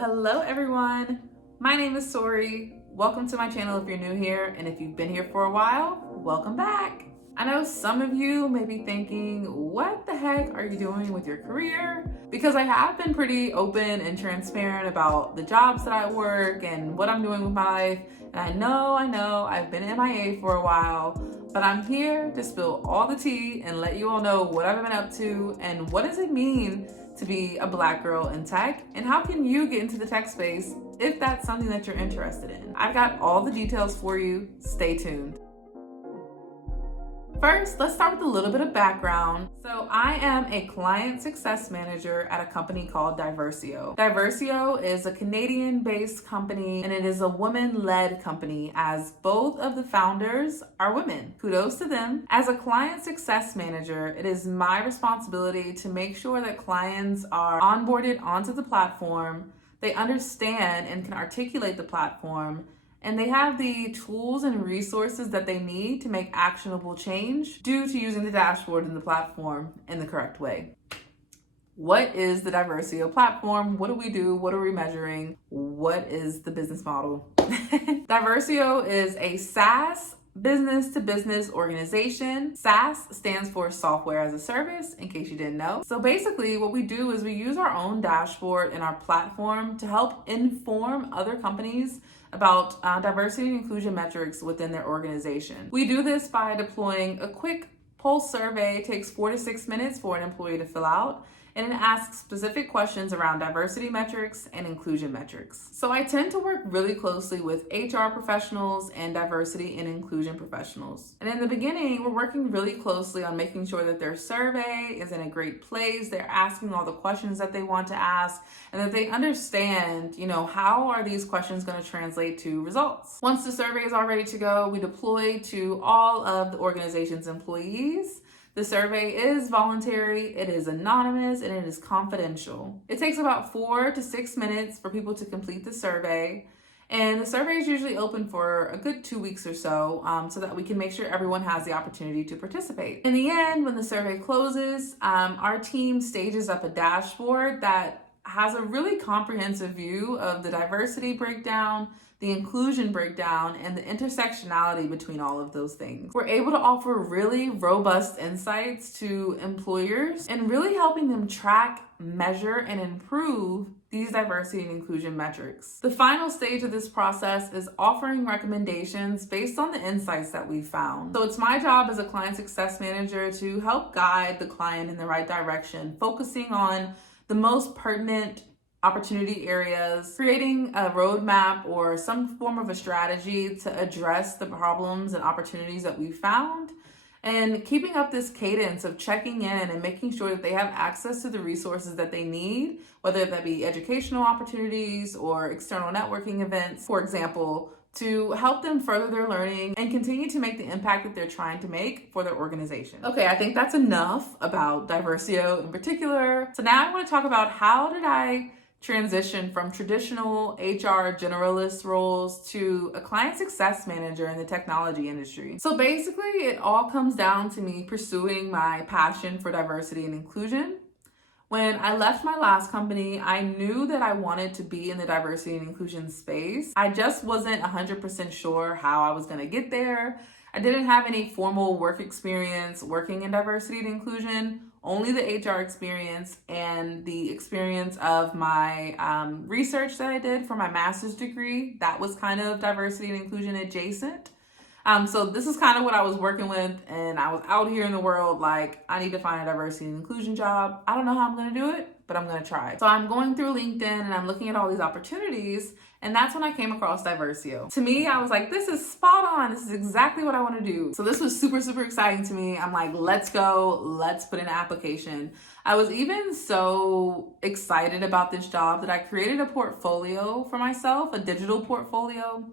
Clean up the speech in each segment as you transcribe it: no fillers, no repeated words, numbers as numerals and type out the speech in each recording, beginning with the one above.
Hello everyone. My name is Sori. Welcome to my channel if you're new here, and if you've been here for a while, welcome back. I know some of you may be thinking, what the heck are you doing with your career? Because I have been pretty open and transparent about the jobs that I work and what I'm doing with my life. And I know, I've been MIA for a while, but I'm here to spill all the tea and let you all know what I've been up to and what does it mean to be a Black girl in tech, and how can you get into the tech space if that's something that you're interested in. I've got all the details for you. Stay tuned. First, let's start with a little bit of background. So I am a client success manager at a company called Diversio. Diversio is a Canadian-based company, and it is a woman-led company as both of the founders are women. Kudos to them. As a client success manager, it is my responsibility to make sure that clients are onboarded onto the platform, they understand and can articulate the platform, and they have the tools and resources that they need to make actionable change due to using the dashboard and the platform in the correct way. What is the Diversio platform? What do we do? What are we measuring? What is the business model? Diversio is a SaaS business-to-business organization. SaaS stands for software as a service, in case you didn't know. So basically what we do is we use our own dashboard and our platform to help inform other companies about diversity and inclusion metrics within their organization. We do this by deploying a quick pulse survey. It takes 4 to 6 minutes for an employee to fill out, and it asks specific questions around diversity metrics and inclusion metrics. So I tend to work really closely with HR professionals and diversity and inclusion professionals. And in the beginning, we're working really closely on making sure that their survey is in a great place, they're asking all the questions that they want to ask, and that they understand, how are these questions going to translate to results. Once the survey is all ready to go, we deploy to all of the organization's employees. The survey is voluntary, it is anonymous, and it is confidential. It takes about 4 to 6 minutes for people to complete the survey. And the survey is usually open for a good 2 weeks or so that we can make sure everyone has the opportunity to participate. In the end, when the survey closes, our team stages up a dashboard that has a really comprehensive view of the diversity breakdown, the inclusion breakdown, and the intersectionality between all of those things. We're able to offer really robust insights to employers and really helping them track, measure, and improve these diversity and inclusion metrics. The final stage of this process is offering recommendations based on the insights that we found. So it's my job as a client success manager to help guide the client in the right direction, focusing on the most pertinent opportunity areas, creating a roadmap or some form of a strategy to address the problems and opportunities that we found, and keeping up this cadence of checking in and making sure that they have access to the resources that they need, whether that be educational opportunities or external networking events, for example, to help them further their learning and continue to make the impact that they're trying to make for their organization. Okay, I think that's enough about Diversio in particular. So now I want to talk about how did I transition from traditional HR generalist roles to a client success manager in the technology industry. So basically, it all comes down to me pursuing my passion for diversity and inclusion. When I left my last company, I knew that I wanted to be in the diversity and inclusion space. I just wasn't 100% sure how I was going to get there. I didn't have any formal work experience working in diversity and inclusion, only the HR experience and the experience of my research that I did for my master's degree. That was kind of diversity and inclusion adjacent. So this is kind of what I was working with, and I was out here in the world like, I need to find a diversity and inclusion job. I don't know how I'm going to do it, but I'm going to try. So I'm going through LinkedIn and I'm looking at all these opportunities, and that's when I came across Diversio. To me, I was like, this is spot on. This is exactly what I want to do. So this was super, super exciting to me. I'm like, let's go. Let's put in an application. I was even so excited about this job that I created a portfolio for myself, a digital portfolio.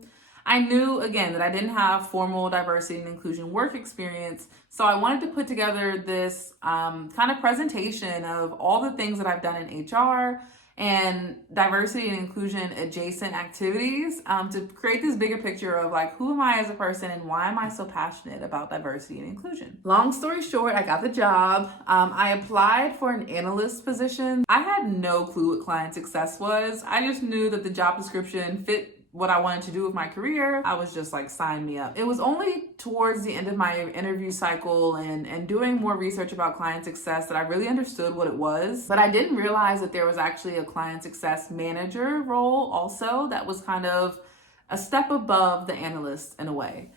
I knew, again, that I didn't have formal diversity and inclusion work experience, so I wanted to put together this kind of presentation of all the things that I've done in HR and diversity and inclusion adjacent activities to create this bigger picture of like, who am I as a person and why am I so passionate about diversity and inclusion? Long story short, I got the job. I applied for an analyst position. I had no clue what client success was. I just knew that the job description fit what I wanted to do with my career. I was just like, sign me up. It was only towards the end of my interview cycle and doing more research about client success that I really understood what it was. But I didn't realize that there was actually a client success manager role also that was kind of a step above the analyst in a way.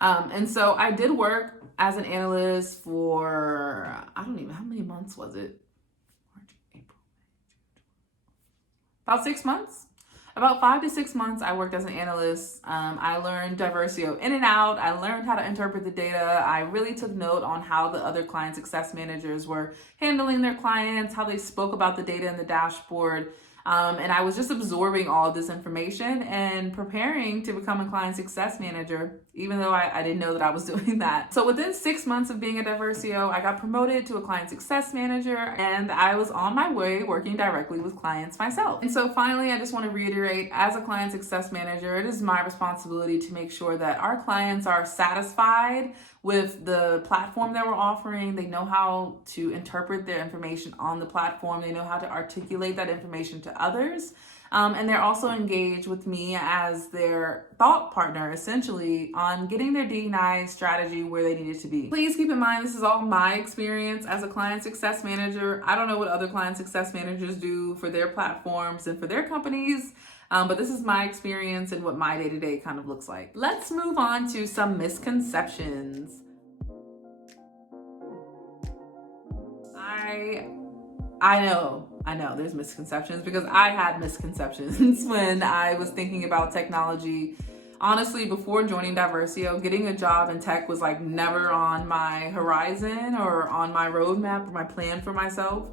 And so I did work as an analyst for, I don't even, how many months was it? March, April, about 6 months. About 5 to 6 months, I worked as an analyst. I learned Diversio in and out. I learned how to interpret the data. I really took note on how the other client success managers were handling their clients, how they spoke about the data in the dashboard. And I was just absorbing all of this information and preparing to become a client success manager, even though I didn't know that I was doing that. So within 6 months of being at Diversio, I got promoted to a client success manager, and I was on my way working directly with clients myself. And so finally, I just want to reiterate, as a client success manager, it is my responsibility to make sure that our clients are satisfied with the platform that we're offering. They know how to interpret their information on the platform. They know how to articulate that information to others. And they're also engaged with me as their thought partner, essentially, on getting their D&I strategy where they need it to be. Please keep in mind, this is all my experience as a client success manager. I don't know what other client success managers do for their platforms and for their companies, but this is my experience and what my day-to-day kind of looks like. Let's move on to some misconceptions. I know there's misconceptions, because I had misconceptions when I was thinking about technology. Honestly, before joining Diversio, getting a job in tech was like never on my horizon or on my roadmap or my plan for myself,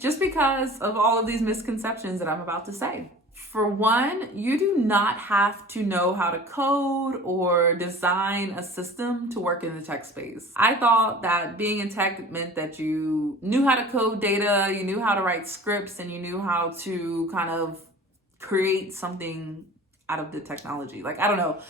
just because of all of these misconceptions that I'm about to say. For one, you do not have to know how to code or design a system to work in the tech space. I thought that being in tech meant that you knew how to code data, you knew how to write scripts, and you knew how to kind of create something out of the technology. Like, I don't know.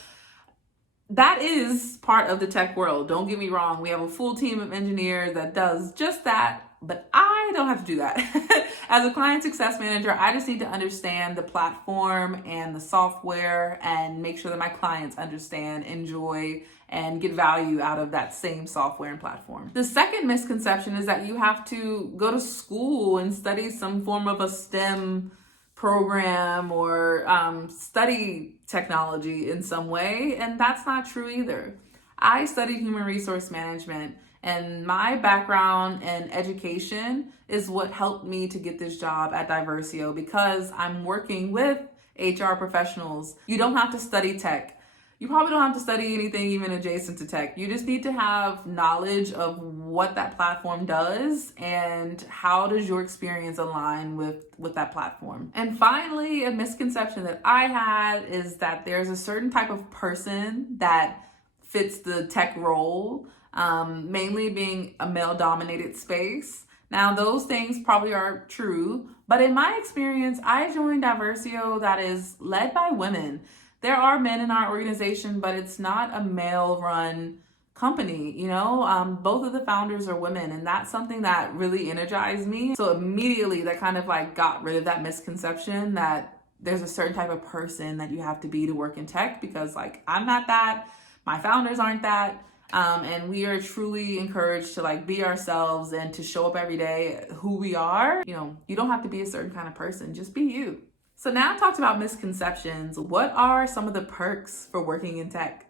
That is part of the tech world. Don't get me wrong. We have a full team of engineers that does just that, but I don't have to do that. As a client success manager, I just need to understand the platform and the software and make sure that my clients understand, enjoy, and get value out of that same software and platform. The second misconception is that you have to go to school and study some form of a STEM program or study technology in some way, and that's not true either. I studied human resource management, and my background in education is what helped me to get this job at Diversio, because I'm working with HR professionals. You don't have to study tech. You probably don't have to study anything even adjacent to tech. You just need to have knowledge of what that platform does and how does your experience align with that platform. And finally, a misconception that I had is that there's a certain type of person that fits the tech role, mainly being a male-dominated space. Now, those things probably are true, but in my experience, I joined Diversio that is led by women. There are men in our organization, but it's not a male-run company, you know? Both of the founders are women, and that's something that really energized me. So immediately that kind of like got rid of that misconception that there's a certain type of person that you have to be to work in tech, because like, I'm not that, my founders aren't that. And we are truly encouraged to like be ourselves and to show up every day who we are. You know, you don't have to be a certain kind of person, just be you. So now I talked about misconceptions. What are some of the perks for working in tech?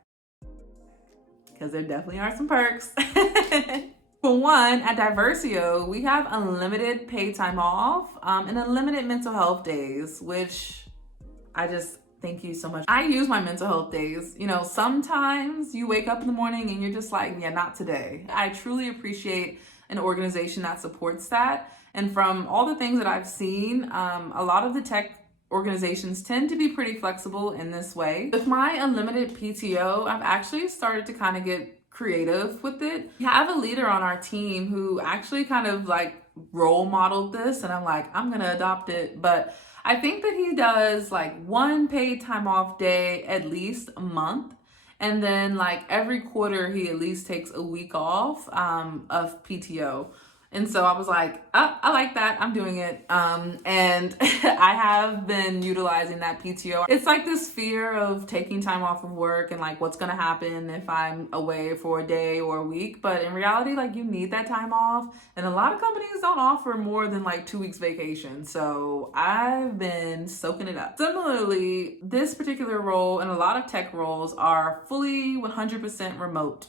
Because there definitely are some perks. For one, at Diversio, we have unlimited paid time off and unlimited mental health days, which thank you so much. I use my mental health days. You know, sometimes you wake up in the morning and you're just like, yeah, not today. I truly appreciate an organization that supports that. And from all the things that I've seen, a lot of the tech organizations tend to be pretty flexible in this way. With my unlimited PTO, I've actually started to kind of get creative with it. We have a leader on our team who actually kind of like role modeled this, and I'm like, I'm gonna adopt it. But I think that he does like one paid time off day at least a month. And then like every quarter, he at least takes a week off of PTO. And so I was like, oh, I like that. I'm doing it. And I have been utilizing that PTO. It's like this fear of taking time off of work and like what's going to happen if I'm away for a day or a week. But in reality, like you need that time off. And a lot of companies don't offer more than like 2 weeks vacation. So I've been soaking it up. Similarly, this particular role and a lot of tech roles are fully 100% remote.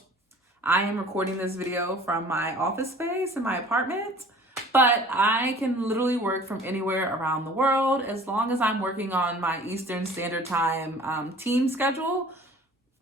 I am recording this video from my office space in my apartment, but I can literally work from anywhere around the world as long as I'm working on my Eastern Standard Time team schedule.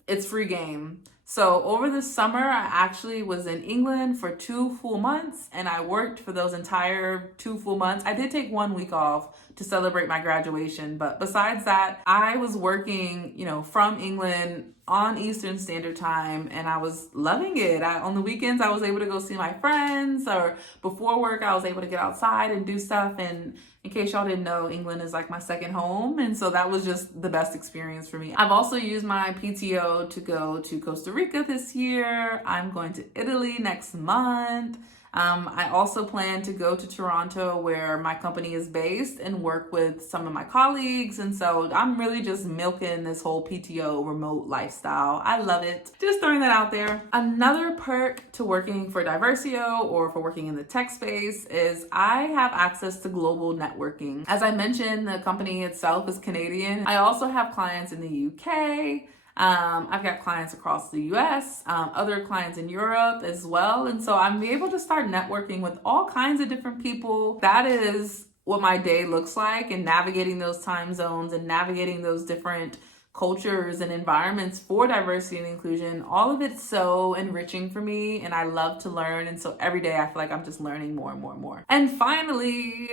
It's free game. So over the summer, I actually was in England for 2 full months, and I worked for those entire 2 full months. I did take 1 week off to celebrate my graduation, but besides that, I was working, from England on Eastern Standard Time, and I was loving it. On the weekends, I was able to go see my friends, or before work, I was able to get outside and do stuff. And in case y'all didn't know, England is like my second home, and so that was just the best experience for me. I've also used my PTO to go to Costa Rica this year. I'm going to Italy next month. I also plan to go to Toronto, where my company is based, and work with some of my colleagues. And so I'm really just milking this whole PTO remote lifestyle. I love it. Just throwing that out there. Another perk to working for Diversio or for working in the tech space is I have access to global networking. As I mentioned, the company itself is Canadian. I also have clients in the UK. I've got clients across the US, other clients in Europe as well. And so I'm able to start networking with all kinds of different people. That is what my day looks like, and navigating those time zones and navigating those different cultures and environments for diversity and inclusion. All of it's so enriching for me, and I love to learn. And so every day I feel like I'm just learning more and more and more. And finally,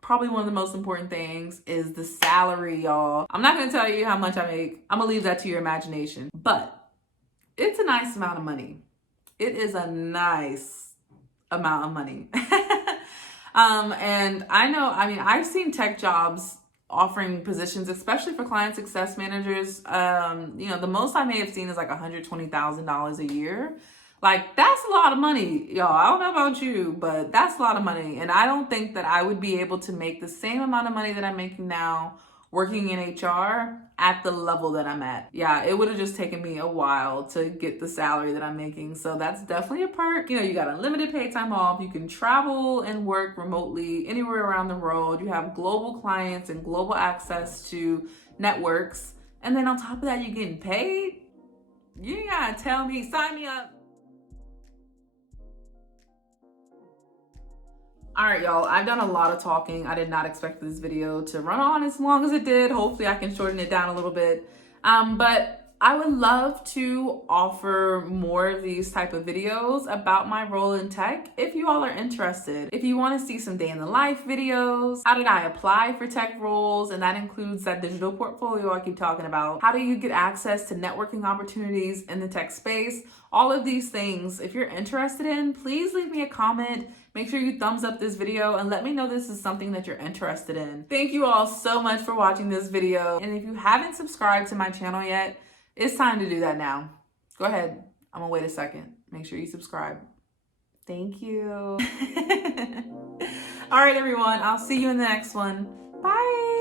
probably one of the most important things is the salary, y'all. I'm not gonna tell you how much I make. I'm gonna leave that to your imagination. But it's a nice amount of money. It is a nice amount of money. And I've seen tech jobs offering positions, especially for client success managers. The most I may have seen is like $120,000 a year. Like, that's a lot of money, y'all. I don't know about you, but that's a lot of money. And I don't think that I would be able to make the same amount of money that I'm making now working in HR at the level that I'm at. Yeah, it would have just taken me a while to get the salary that I'm making. So that's definitely a perk. You got unlimited paid time off. You can travel and work remotely anywhere around the world. You have global clients and global access to networks. And then on top of that, you're getting paid. You gotta tell me, sign me up. All right, y'all, I've done a lot of talking. I did not expect this video to run on as long as it did. Hopefully I can shorten it down a little bit. But I would love to offer more of these type of videos about my role in tech if you all are interested. If you want to see some day in the life videos, how did I apply for tech roles? And that includes that digital portfolio I keep talking about. How do you get access to networking opportunities in the tech space? All of these things, if you're interested in, please leave me a comment. Make sure you thumbs up this video and let me know this is something that you're interested in. Thank you all so much for watching this video. And if you haven't subscribed to my channel yet, it's time to do that now. Go ahead. I'm gonna wait a second. Make sure you subscribe. Thank you. All right, everyone. I'll see you in the next one. Bye.